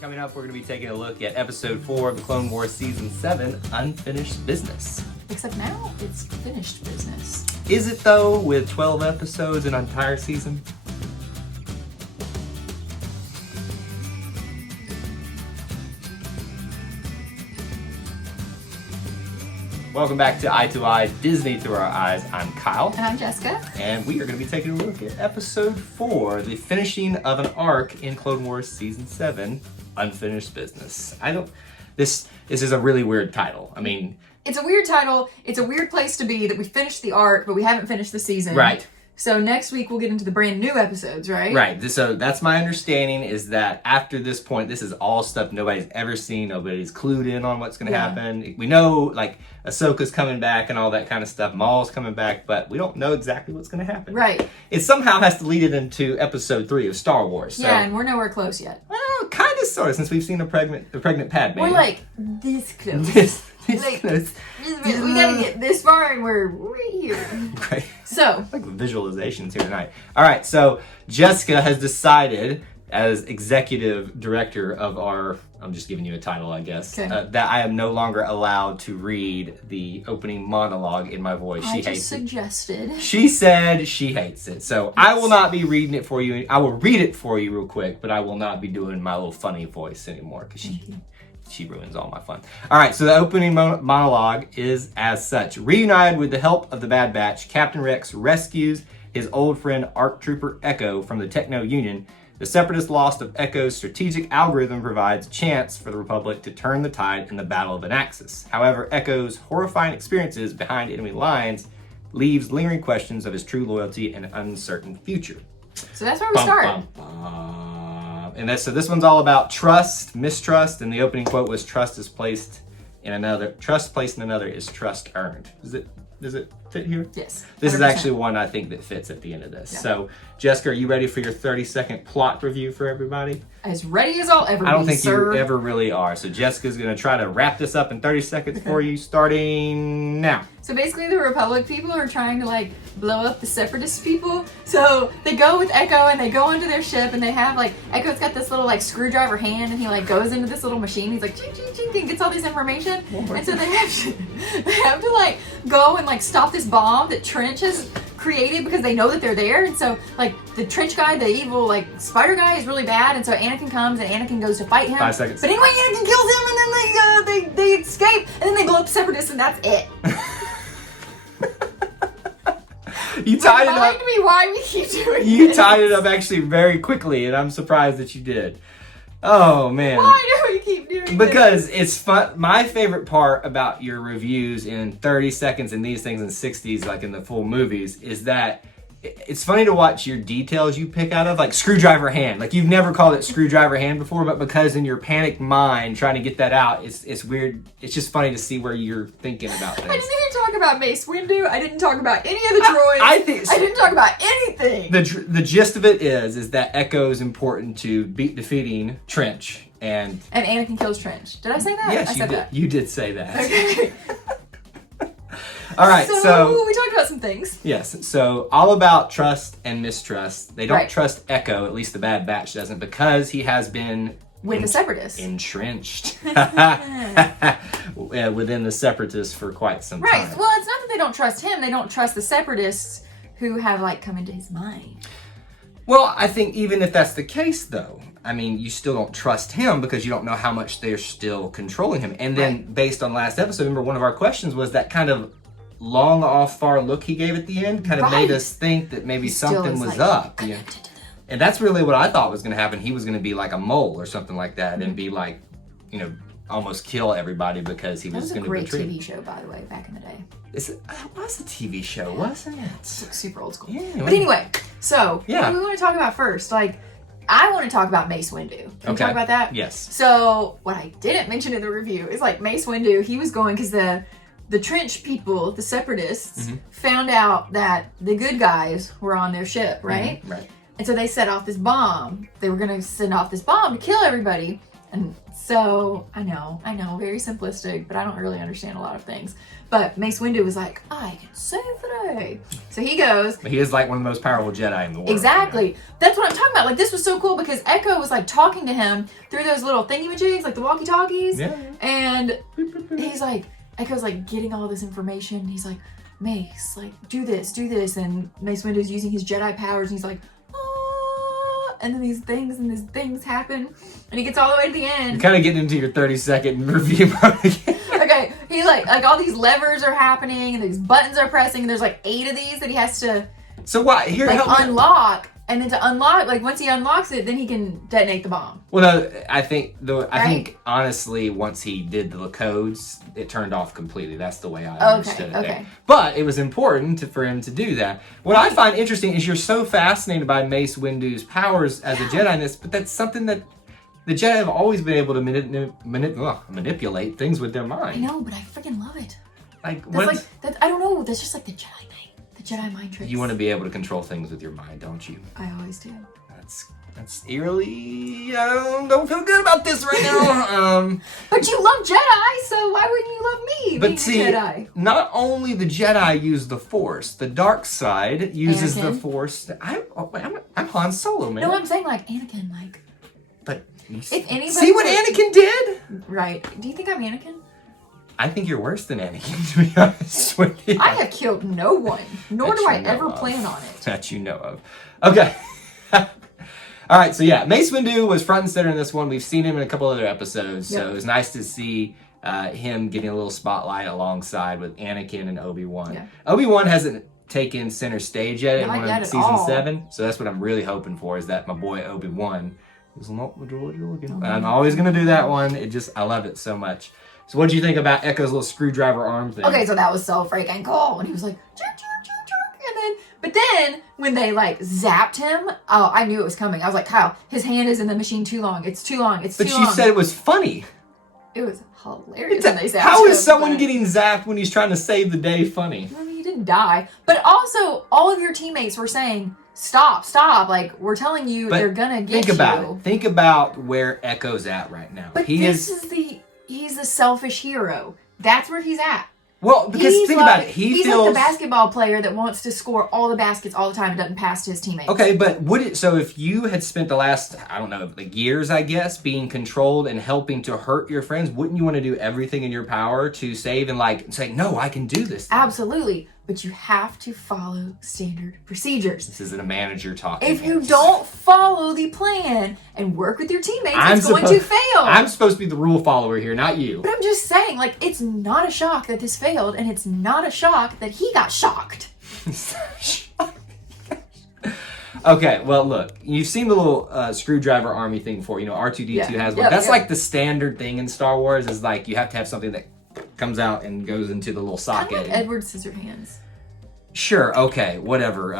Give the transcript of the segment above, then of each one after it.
Coming up, we're going to be taking a look at episode 4 of the Clone Wars Season 7, Unfinished Business. Except now, it's finished business. Is it, though, with 12 episodes an entire season? Welcome back to Eye to Eye, Disney Through Our Eyes. I'm Kyle. And I'm Jessica. And we are going to be taking a look at episode 4, the finishing of an arc in Clone Wars Season 7, Unfinished Business. This is a really weird title. I mean... It's a weird title. It's a weird place to be that we finished the arc, but we haven't finished the season. Right. So next week we'll get into the brand new episodes, right? Right. So that's my understanding, is that after this point, this is all stuff nobody's ever seen. Nobody's clued in on what's going to happen. We know, like, Ahsoka's coming back and all that kind of stuff. Maul's coming back, but we don't know exactly what's going to happen. Right. It somehow has to lead it into episode 3 of Star Wars. So. Yeah, and we're nowhere close yet. Well, kind of, sort of, since we've seen the pregnant Padme. We're like this close. this like, close. We gotta get this far and we're right here. Right. So. Like visualizations here tonight. All right, so Jessica has decided, as executive director of our, I'm just giving you a title, I guess, that I am no longer allowed to read the opening monologue in my voice. She hates suggested. it. She said she hates it. So I will not be reading it for you. I will read it for you real quick, but I will not be doing my little funny voice anymore because she ruins all my fun. All right, so the opening monologue is as such. Reunited with the help of the Bad Batch, Captain Rex rescues his old friend ARC Trooper Echo from the Techno Union. The Separatist loss of Echo's strategic algorithm provides a chance for the Republic to turn the tide in the Battle of Anaxis. However, Echo's horrifying experiences behind enemy lines leaves lingering questions of his true loyalty and uncertain future. So that's where we start. And so this one's all about trust, mistrust, and the opening quote was trust placed in another is trust earned. Does it fit here? Yes. 100%. This is actually one I think that fits at the end of this. Yeah. So, Jessica, are you ready for your 30-second plot review for everybody? As ready as I'll ever be, I don't think sir. you ever really are. So Jessica's going to try to wrap this up in 30 seconds for you, starting now. So basically the Republic people are trying to like blow up the Separatist people. So they go with Echo and they go into their ship and they have like, Echo's got this little like screwdriver hand and he like goes into this little machine. He's like, ching, ching, ching, and gets all this information. And so they have to like go and like stop this bomb that Trench has created because they know that they're there. And so like the Trench guy, the evil like spider guy is really bad. And so Anakin comes and Anakin goes to fight him. 5 seconds. But anyway, Anakin kills him and then they escape and then they blow up the Separatists and that's it. You tied it up. Remind me why we keep doing this. You tied it up actually very quickly, and I'm surprised that you did. Oh man. Why do we keep doing this? Because it's fun. My favorite part about your reviews in 30 seconds and these things in 60s, like in the full movies, is that it's funny to watch your details you pick out of, like screwdriver hand. Like you've never called it screwdriver hand before, but because in your panicked mind trying to get that out, it's weird. It's just funny to see where you're thinking about things. I didn't even talk about Mace Windu. I didn't talk about any of the droids. I didn't talk about anything. The gist of it is that Echo is important to defeating Trench and Anakin kills Trench. Did I say that? Yes, I said that. You did say that. Okay. All right, so we talked about some things. Yes, so all about trust and mistrust. They don't trust Echo, at least the Bad Batch doesn't, because he has been with the Separatists entrenched within the Separatists for quite some time. Right. Well, it's not that they don't trust him; they don't trust the Separatists who have like come into his mind. Well, I think even if that's the case, though, I mean, you still don't trust him because you don't know how much they're still controlling him. And then, based on last episode, remember one of our questions was that kind of long off far look he gave at the end kind of made us think that maybe something was up. Yeah. And that's really what I thought was going to happen. He was going to be like a mole or something like that and be like, you know, almost kill everybody because he was going to betray. That was a great TV show, by the way, back in the day. That was a TV show, wasn't it? Super old school. Yeah. But anyway, so what do we want to talk about first? Like, I want to talk about Mace Windu. Can we talk about that? Yes. So what I didn't mention in the review is like Mace Windu, he was going because the Trench people, the Separatists, found out that the good guys were on their ship, right? Right. And so they set off this bomb. They were going to send off this bomb to kill everybody. And so, I know, very simplistic, but I don't really understand a lot of things. But Mace Windu was like, I can save the day. So he goes. But he is like one of the most powerful Jedi in the world. Exactly. You know? That's what I'm talking about. Like, this was so cool because Echo was like talking to him through those little thingy-majigs, like the walkie-talkies. Yeah. And he's like, Echo's like getting all this information. He's like, Mace, like, do this. And Mace Windu's using his Jedi powers, and he's like, and then these things happen, and he gets all the way to the end. You're kind of getting into your 30-second review mode again. Okay, he like all these levers are happening, and these buttons are pressing, and there's like 8 of these that he has to So why here like help me. unlock, and then to unlock, like once he unlocks it, then he can detonate the bomb. Well, no, I think honestly, once he did the codes, it turned off completely. That's the way I understood it. Okay. There. But it was important for him to do that. What I find interesting is you're so fascinated by Mace Windu's powers as a Jedi in this, but that's something that the Jedi have always been able to manipulate things with their mind. I know, but I freaking love it. Like That's what? like that. I don't know. That's just like the Jedi thing, the Jedi mind tricks. You want to be able to control things with your mind, don't you? I always do. That's eerily. I don't feel good about this right now. But you love Jedi, so why wouldn't you love me? But being see, a Jedi? not only the Jedi use the Force, the dark side uses the Anakin. Force. I'm Han Solo, man. No, I'm saying like Anakin, like. But If anybody see what was- Anakin did? Right. Do you think I'm Anakin? I think you're worse than Anakin, to be honest with you. I have killed no one, nor That do you I know ever of. plan on it. That you know of. Okay. All right, so yeah, Mace Windu was front and center in this one. We've seen him in a couple other episodes, so Yep. it was nice to see him getting a little spotlight alongside with Anakin and Obi-Wan. Yeah. Obi-Wan hasn't taken center stage yet in Not one yet of at season all. 7, so that's what I'm really hoping for, is that my boy Obi-Wan is not the droid you're looking for. Oh, I'm always going to do that one. I love it so much. So what do you think about Echo's little screwdriver arm thing? Okay, so that was so freaking cool. And he was like, jerk, jerk, jerk, jerk. But then when they like zapped him, oh, I knew it was coming. I was like, Kyle, his hand is in the machine too long. It's too long. It's too But long. you said it was funny. It was hilarious when they zapped How him. is someone but- getting zapped when he's trying to save the day funny? I mean, he didn't die. But also, all of your teammates were saying, stop. Like, we're telling you But they're gonna get Think about you. it. Think about where Echo's at right now. But he's the selfish hero. That's where he's at. Well, because He's think like, about it. He's like the basketball player that wants to score all the baskets all the time and doesn't pass to his teammates. Okay, but so if you had spent the last, I don't know, like years, I guess, being controlled and helping to hurt your friends, wouldn't you want to do everything in your power to save and like say, no, I can do this? Absolutely. But you have to follow standard procedures. This isn't a manager talking. If you don't follow the plan and work with your teammates, it's going to fail. I'm supposed to be the rule follower here, not you. But I'm just saying, like, it's not a shock that this failed, and it's not a shock that he got shocked. Okay, well, look, you've seen the little screwdriver army thing before. You know, R2-D2 Yeah. has one. Yep, That's yep. like the standard thing in Star Wars, is like you have to have something that comes out and goes into the little Kind socket. of like Edward Scissorhands. Sure, okay, whatever.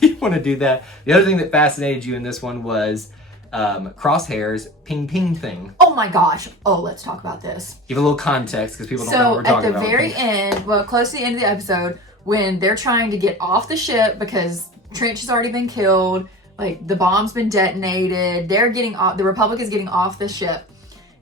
You want to do that. The other thing that fascinated you in this one was Crosshair's ping thing. Oh my gosh. Oh, let's talk about this. Give a little context because people don't know what So we're talking at the about. very end, well, close to the end of the episode, when they're trying to get off the ship because Trench has already been killed, like the bomb's been detonated, they're getting off, the Republic is getting off the ship.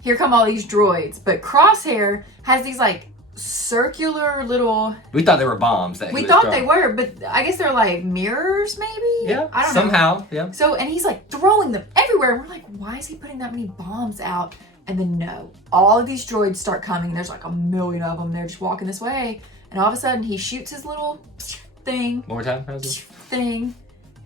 Here come all these droids, but Crosshair has these like circular little. We thought they were bombs. We thought they were, but I guess they're like mirrors, maybe. Yeah, I don't know. somehow, yeah. So, and he's like throwing them everywhere. And we're like, why is he putting that many bombs out? And then no, all of these droids start coming. There's like a million of them. They're just walking this way. And all of a sudden he shoots his little thing, One more time, Rosie? thing.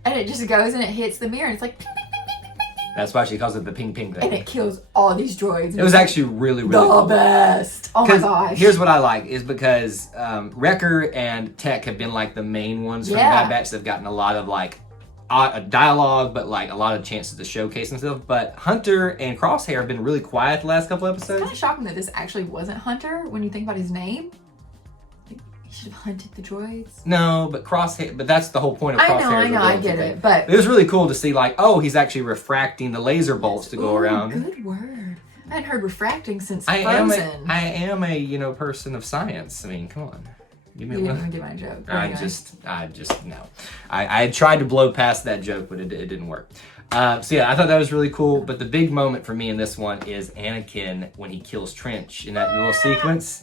And it just goes and it hits the mirror. And it's like, ping, ping, ping, ping, ping, ping. That's why she calls it the ping thing. And it kills all these droids. It was actually really, really the cool. best. Oh my 'Cause gosh. Here's what I like is because Wrecker and Tech have been like the main ones from Yeah. Bad Batch. They've gotten a lot of like dialogue, but like a lot of chances to showcase themselves. But Hunter and Crosshair have been really quiet the last couple It's episodes. kind of shocking that this actually wasn't Hunter when you think about his name. Like, he should have hunted the droids. No, but Crosshair. But that's the whole point of Crosshair's I know, I ability get thing. it. But It was really cool to see like, oh, he's actually refracting the laser bolts to go Ooh, around. Good word. I hadn't heard refracting since I am Frozen. a person of science. I mean, come on. Give me You a didn't even get my joke. I Anyway. just no. I had tried to blow past that joke, but it didn't work. So yeah, I thought that was really cool. But the big moment for me in this one is Anakin when he kills Trench in that little sequence.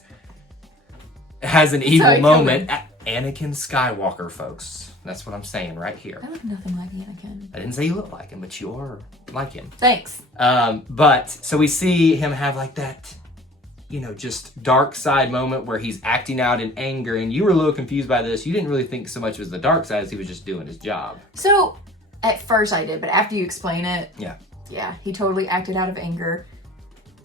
Has an evil moment. Anakin Skywalker, folks. That's what I'm saying right here. I look nothing like Anakin. I didn't say you look like him, but you're like him. Thanks. But so we see him have like that, just dark side moment where he's acting out in anger, and you were a little confused by this. You didn't really think so much it was the dark side as he was just doing his job. So at first I did, but after you explain it, yeah, he totally acted out of anger.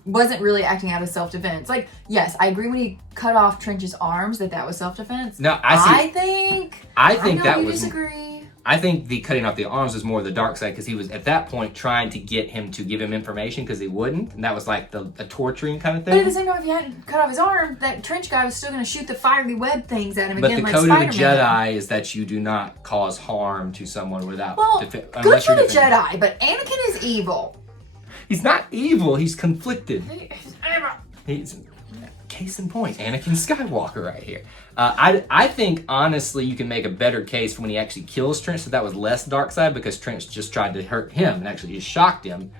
Wasn't really acting out of self-defense. Like, yes, I agree when he cut off Trench's arms that was self-defense. No, I think that was. Disagree. I think the cutting off the arms was more the dark side because he was at that point trying to get him to give him information because he wouldn't, and that was like a torturing kind of thing. But at the same time, if he hadn't cut off his arm, that Trench guy was still going to shoot the fiery web things at him again, like Spider-Man. But the code of the Jedi is that you do not cause harm to someone without. Good for the Jedi, but Anakin is evil. He's not evil. He's conflicted. He's case in point, Anakin Skywalker right here. I think honestly you can make a better case for when he actually kills Trench that was less dark side because Trench just tried to hurt him and actually just shocked him,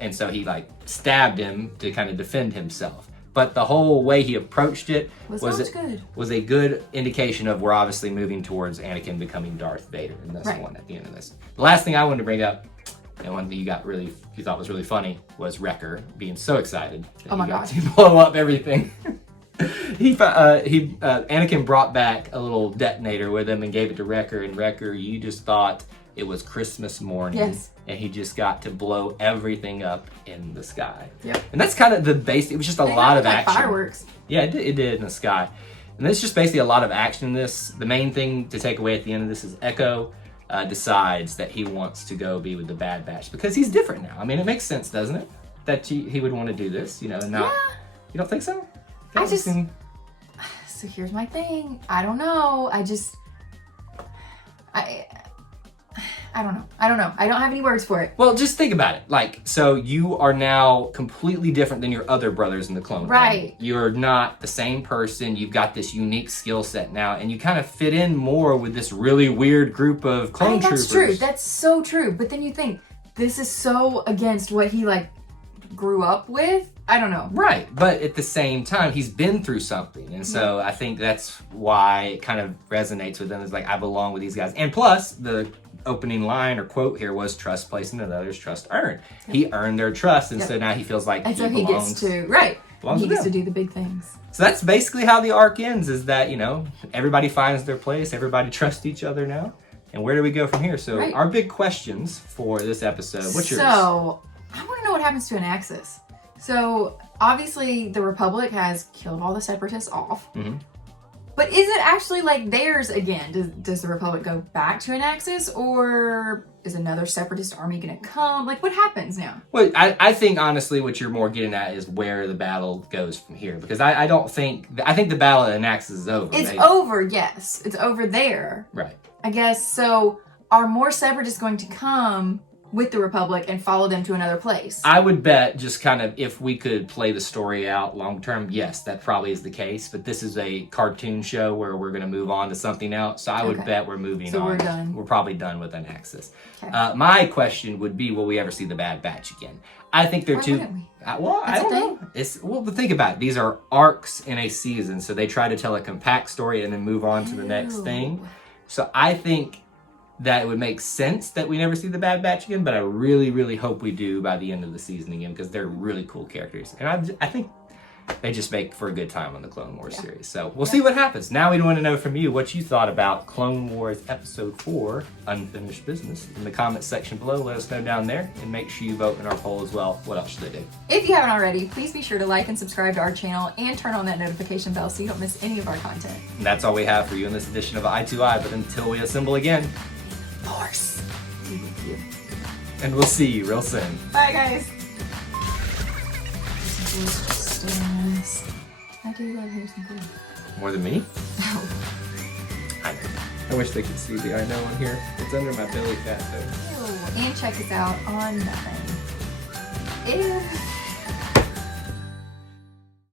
and so he like stabbed him to kind of defend himself. But the whole way he approached it was a good indication of we're obviously moving towards Anakin becoming Darth Vader in this one at the end of this. The last thing I wanted to bring up, and one thing you thought was really funny was Wrecker being so excited that he got to blow up everything. Anakin brought back a little detonator with him and gave it to Wrecker, and Wrecker, you just thought it was Christmas morning, and he just got to blow everything up in the sky. Yep. And that's kind of the base. It was just a lot of action. Fireworks. Yeah, it did in the sky, and it's just basically a lot of action in this. The main thing to take away at the end of this is Echo decides that he wants to go be with the Bad Batch because he's different now. I mean, it makes sense, doesn't it? That he would want to do this, and not. You don't think so? So here's my thing. I don't know. I don't know. I don't have any words for it. Well, just think about it. Like, so you are now completely different than your other brothers in the clone. Right. You're not the same person. You've got this unique skill set now, and you kind of fit in more with this really weird group of clone troopers. That's true. That's so true. But then you think, this is so against what he, grew up with. I don't know. Right. But at the same time, he's been through something. And so I think that's why it kind of resonates with him. It's like, I belong with these guys. And plus, the opening line or quote here was trust placed in others, trust earned. He earned their trust, and so now he feels like he gets to do the big things. So that's basically how the arc ends, is that, everybody finds their place, everybody trusts each other now. And where do we go from here? So our big questions for this episode, what's yours? So, I want to know what happens to Anaxis. So, obviously, the Republic has killed all the Separatists off. Mm-hmm. But is it actually theirs again? Does the Republic go back to Anaxis, or is another Separatist army going to come? What happens now? Well, I think honestly what you're more getting at is where the battle goes from here. Because I think the battle at Anaxis is over. It's over, yes. It's over there. Right. I guess, so are more Separatists going to come with the Republic and follow them to another place? I would bet, just kind of, if we could play the story out long term, yes, that probably is the case. But this is a cartoon show where we're going to move on to something else. So I would bet we're moving on. So we're done. We're probably done with Anaxis. Okay. My question would be, will we ever see the Bad Batch again? I think they're too. I don't know. But think about it. These are arcs in a season, so they try to tell a compact story and then move on to the next thing. So I think that it would make sense that we never see the Bad Batch again, but I really, really hope we do by the end of the season again, because they're really cool characters. And I think they just make for a good time on the Clone Wars series. So we'll see what happens. Now we want to know from you what you thought about Clone Wars Episode 4, Unfinished Business. In the comments section below, let us know down there, and make sure you vote in our poll as well. What else should they do? If you haven't already, please be sure to like and subscribe to our channel and turn on that notification bell so you don't miss any of our content. And that's all we have for you in this edition of I2I, but until we assemble again, Force be with you. And we'll see you real soon. Bye, guys. I do love Harrison Ford. More than me? No. I wish they could see the I know one here. It's under my belly fat though. Ew. And check us out on Nothing. Ew.